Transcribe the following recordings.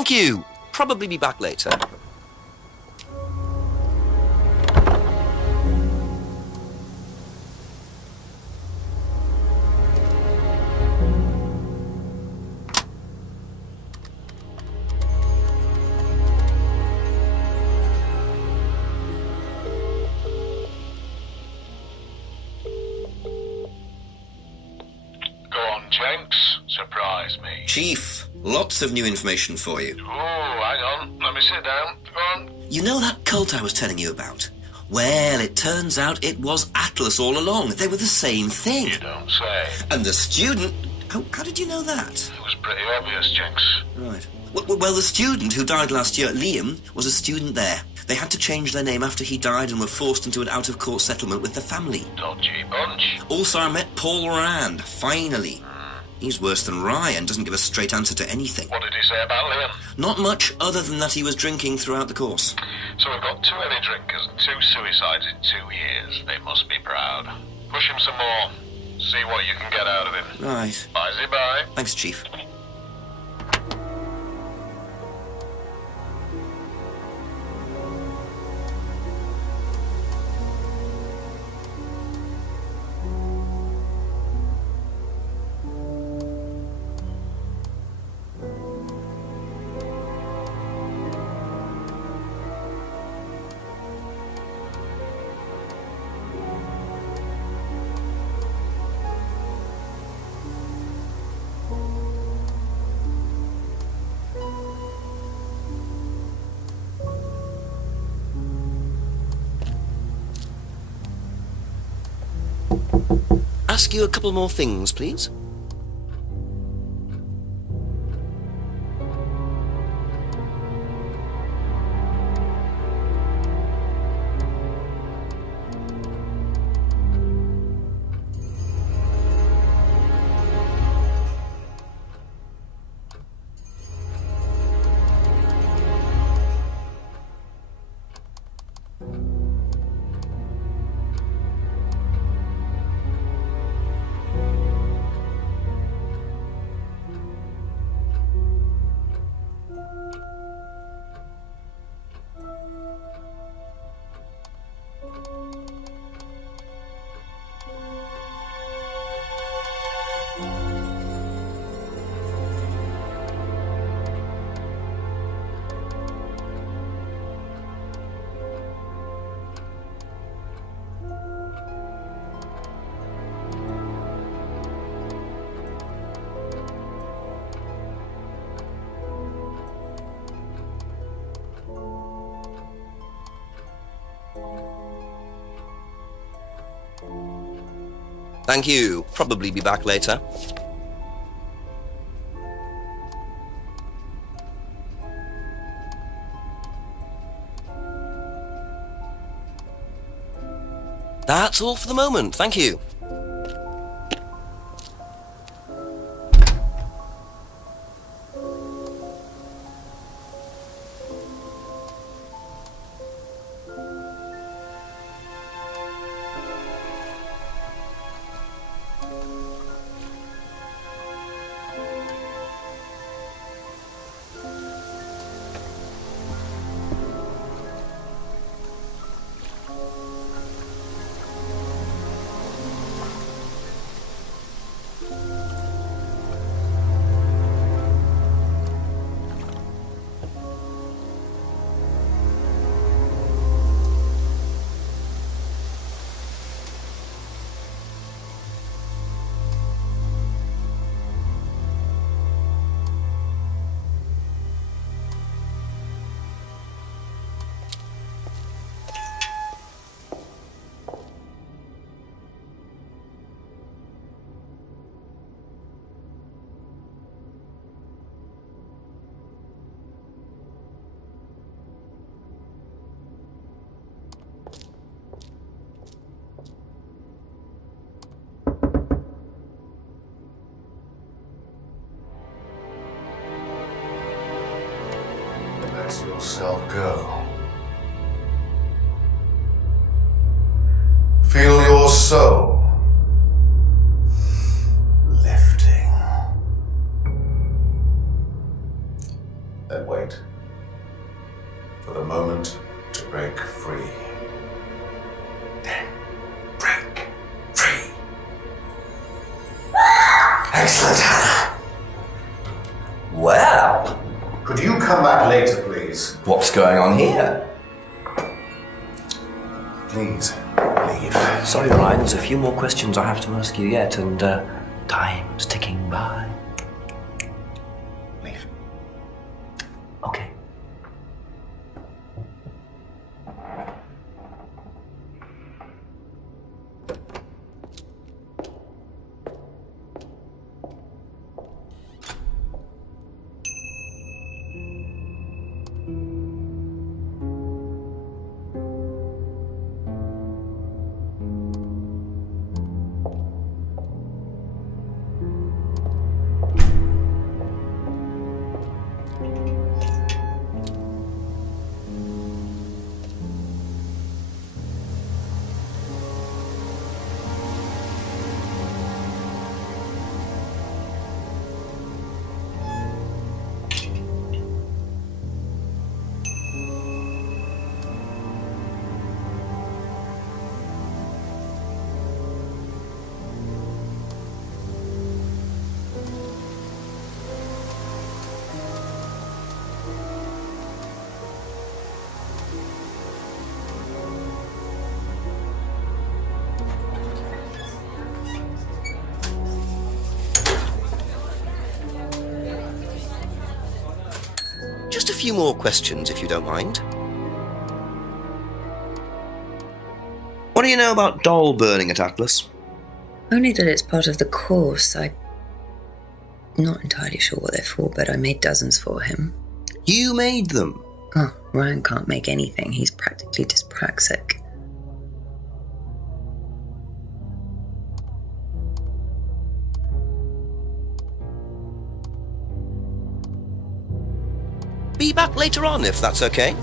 Thank you. Probably be back later. Jenks, surprise me. Chief, lots of new information for you. Oh, hang on. Let me sit down. Go on. You know that cult I was telling you about? Well, it turns out it was Atlas all along. They were the same thing. You don't say. And the student... How did you know that? It was pretty obvious, Jenks. Right. Well, the student who died last year, Liam, was a student there. They had to change their name after he died and were forced into an out-of-court settlement with the family. Dodgy bunch. Also, I met Paul Rand, finally. He's worse than Ryan, doesn't give a straight answer to anything. What did he say about Liam? Not much, other than that he was drinking throughout the course. So we've got 2 heavy drinkers and 2 suicides in 2 years. They must be proud. Push him some more. See what you can get out of him. Right. Bye. Thanks, Chief. Ask you a couple more things, please. Thank you. Probably be back later. That's all for the moment. Thank you. Let yourself go. Feel your soul lifting. Then wait for the moment to break free. Then break free. Excellent, Hannah. Well, Could you come back later, please? what's going on here? Please, leave. Sorry, Ryan, there's a few more questions I have to ask you yet, and time's ticking by. Leave. Okay. Just a few more questions, if you don't mind. What do you know about doll burning at Atlas? Only that it's part of the course. I'm not entirely sure what they're for, but I made dozens for him. You made them. Oh, Ryan can't make anything. He's practically dyspraxic. Be back later on, if that's okay.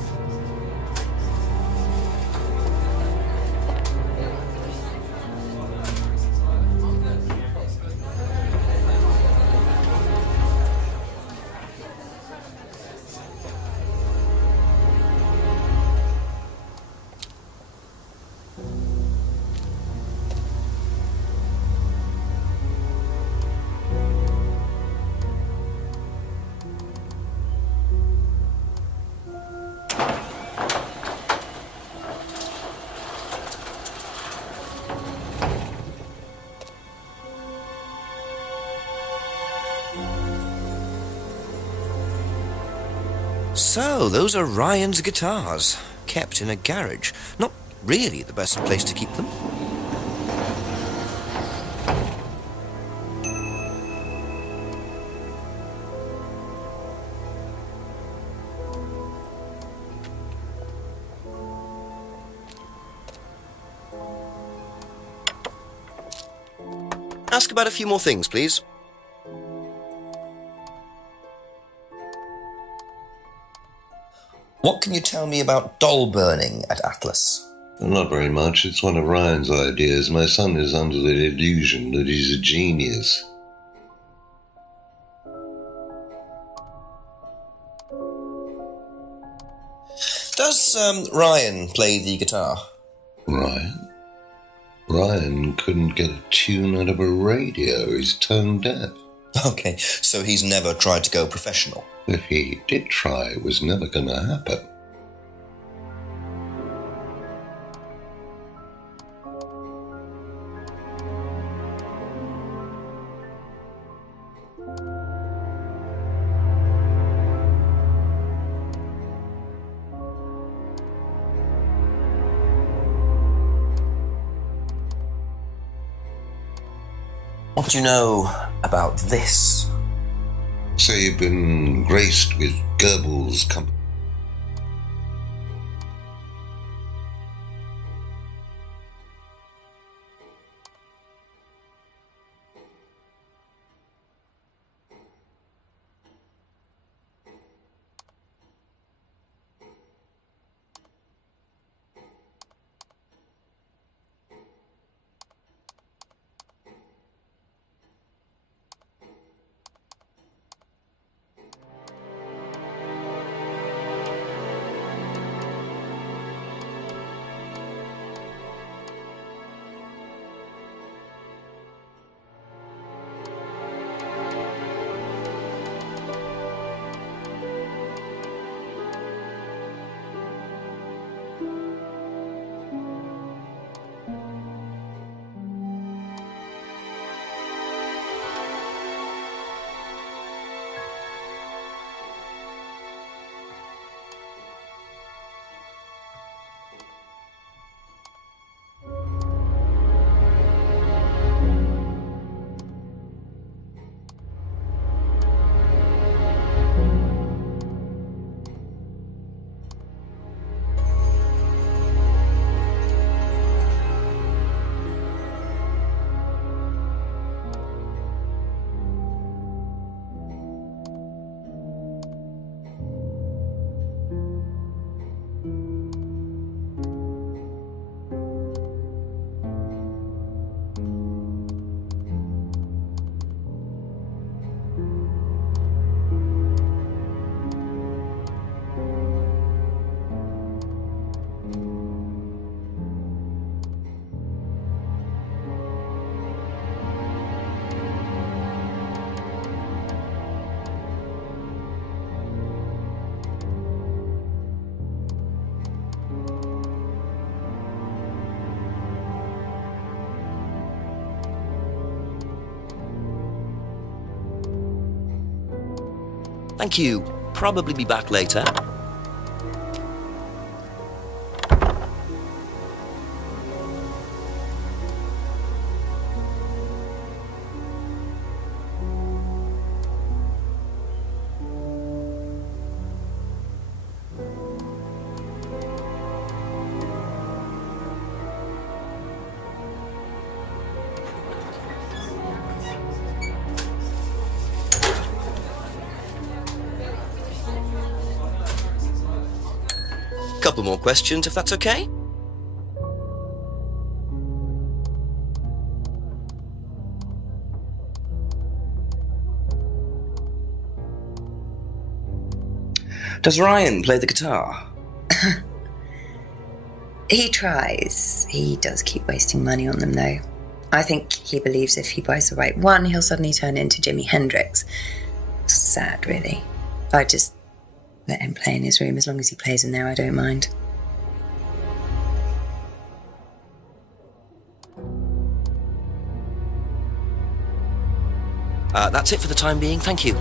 So, those are Ryan's guitars, kept in a garage. Not really the best place to keep them. Ask about a few more things, please. What can you tell me about doll burning at Atlas? Not very much. It's one of Ryan's ideas. My son is under the illusion that he's a genius. Does Ryan play the guitar? Ryan? Ryan couldn't get a tune out of a radio. He's tone deaf. Okay, so he's never tried to go professional. If he did try, it was never going to happen. What do you know about this? Say you've been graced with Goebbels' company. Thank you. Probably be back later. Couple more questions, if that's okay? Does Ryan play the guitar? He tries. He does keep wasting money on them, though. I think he believes if he buys the right one, he'll suddenly turn into Jimi Hendrix. Sad, really. I just let him play in his room. As long as he plays in there, I don't mind. That's it for the time being. Thank you.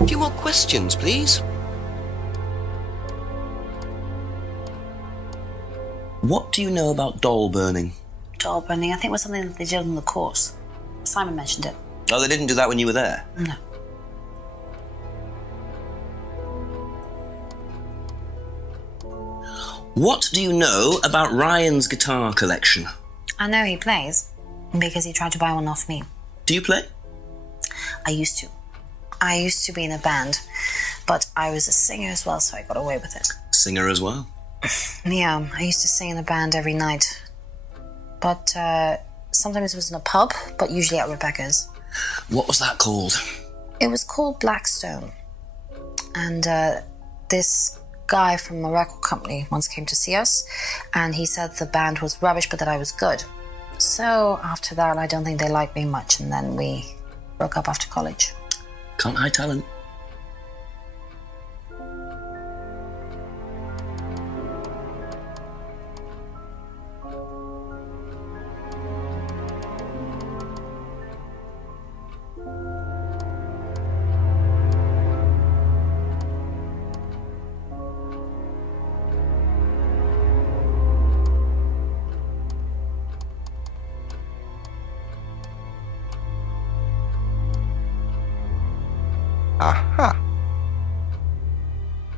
A few more questions, please. What do you know about doll burning? Doll burning, I think, was something that they did on the course. Simon mentioned it. Oh, they didn't do that when you were there? No. What do you know about Ryan's guitar collection? I know he plays, because he tried to buy one off me. Do you play? I used to. I used to be in a band, but I was a singer as well, so I got away with it. Singer as well? Yeah, I used to sing in a band every night. But sometimes it was in a pub, but usually at Rebecca's. What was that called? It was called Blackstone. And this guy from a record company once came to see us, and he said the band was rubbish, but that I was good. So after that, I don't think they liked me much, and then we broke up after college. Can't hide talent. Aha.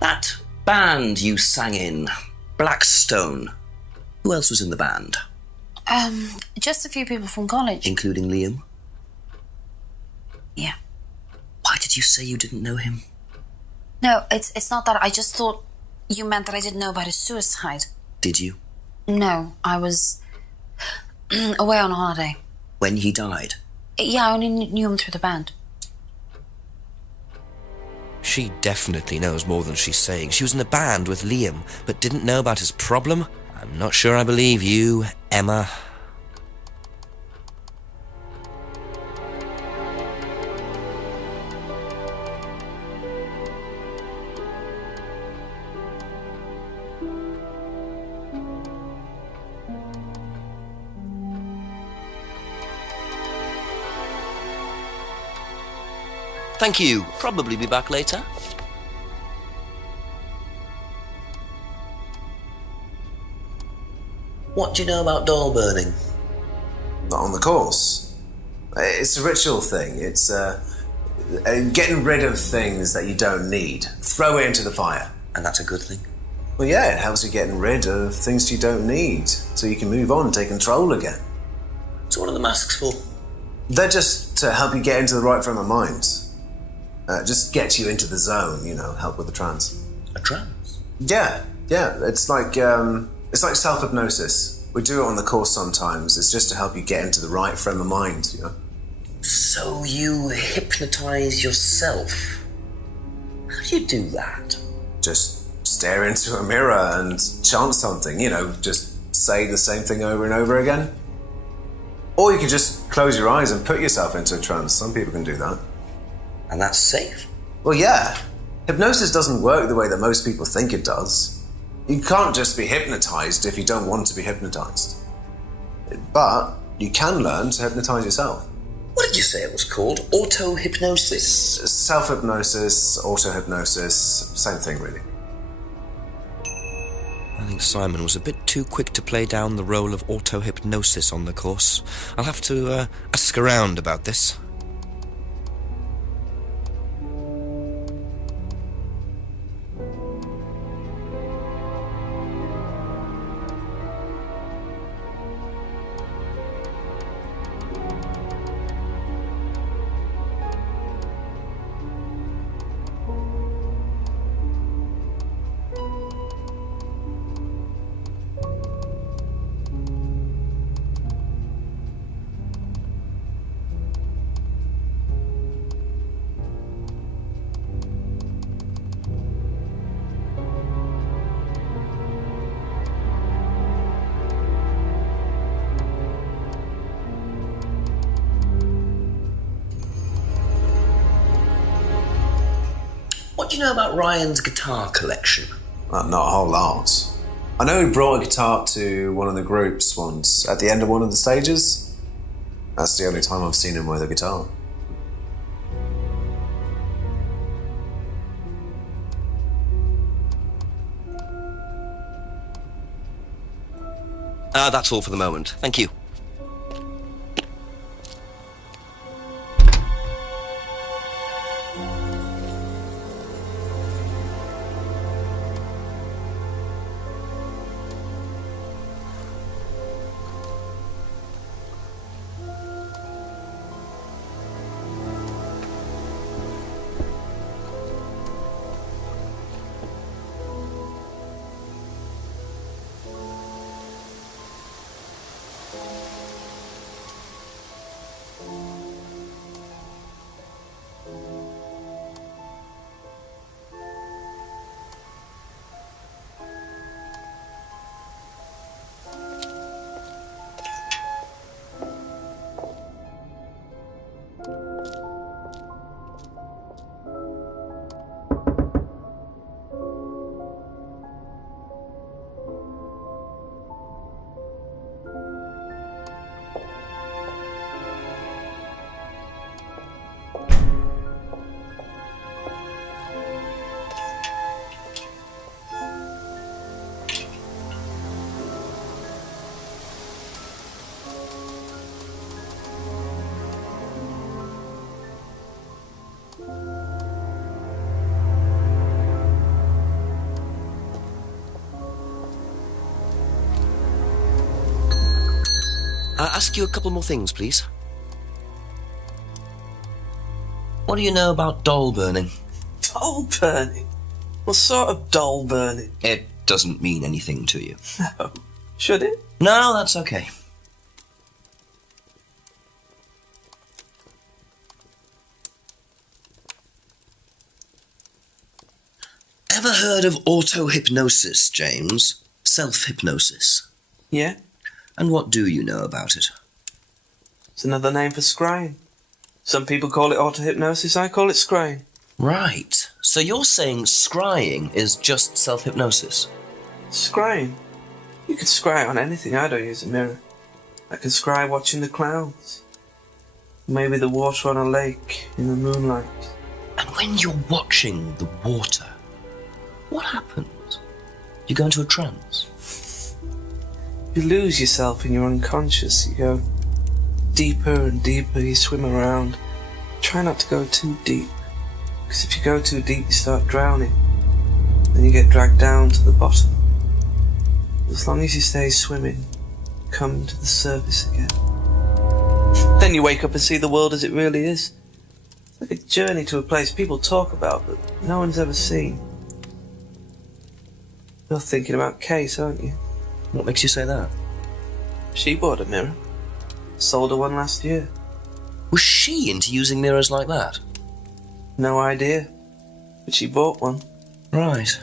That band you sang in, Blackstone. Who else was in the band? Just a few people from college. Including Liam? Yeah. Why did you say you didn't know him? No, it's not that. I just thought you meant that I didn't know about his suicide. Did you? No, I was away on holiday. When he died? Yeah, I only knew him through the band. She definitely knows more than she's saying. She was in a band with Liam, but didn't know about his problem? I'm not sure I believe you, Emma. Thank you. Probably be back later. What do you know about doll burning? Not on the course. It's a ritual thing. It's getting rid of things that you don't need. Throw it into the fire. And that's a good thing? Well, yeah, it helps you getting rid of things you don't need, so you can move on and take control again. So what are the masks for? They're just to help you get into the right frame of mind. Just get you into the zone, help with the trance. A trance? Yeah. It's like self-hypnosis. We do it on the course sometimes. It's just to help you get into the right frame of mind, So you hypnotise yourself? How do you do that? Just stare into a mirror and chant something, just say the same thing over and over again. Or you can just close your eyes and put yourself into a trance. Some people can do that. And that's safe? Well, yeah. Hypnosis doesn't work the way that most people think it does. You can't just be hypnotized if you don't want to be hypnotized. But you can learn to hypnotize yourself. What did you say it was called? Auto-hypnosis? Self-hypnosis, auto-hypnosis, same thing really. I think Simon was a bit too quick to play down the role of auto-hypnosis on the course. I'll have to ask around about this. What do you know about Ryan's guitar collection? Not a whole lot. I know he brought a guitar to one of the groups once, at the end of one of the stages. That's the only time I've seen him with a guitar. That's all for the moment. Thank you. Ask you a couple more things, please. What do you know about doll burning? Doll burning? What sort of doll burning? It doesn't mean anything to you. No. Should it? No, that's okay. Ever heard of auto-hypnosis, James? Self-hypnosis? Yeah. And what do you know about it? It's another name for scrying. Some people call it auto-hypnosis, I call it scrying. Right. So you're saying scrying is just self-hypnosis? Scrying? You can scry on anything. I don't use a mirror. I can scry watching the clouds. Maybe the water on a lake in the moonlight. And when you're watching the water, what happens? You go into a trance? You lose yourself in your unconscious. You go deeper and deeper. You swim around. Try not to go too deep. Because if you go too deep, you start drowning. Then you get dragged down to the bottom. As long as you stay swimming, come to the surface again. Then you wake up and see the world as it really is. It's like a journey to a place people talk about, but no one's ever seen. You're thinking about Kate, aren't you? What makes you say that? She bought a mirror. Sold her one last year. Was she into using mirrors like that? No idea. But she bought one. Right.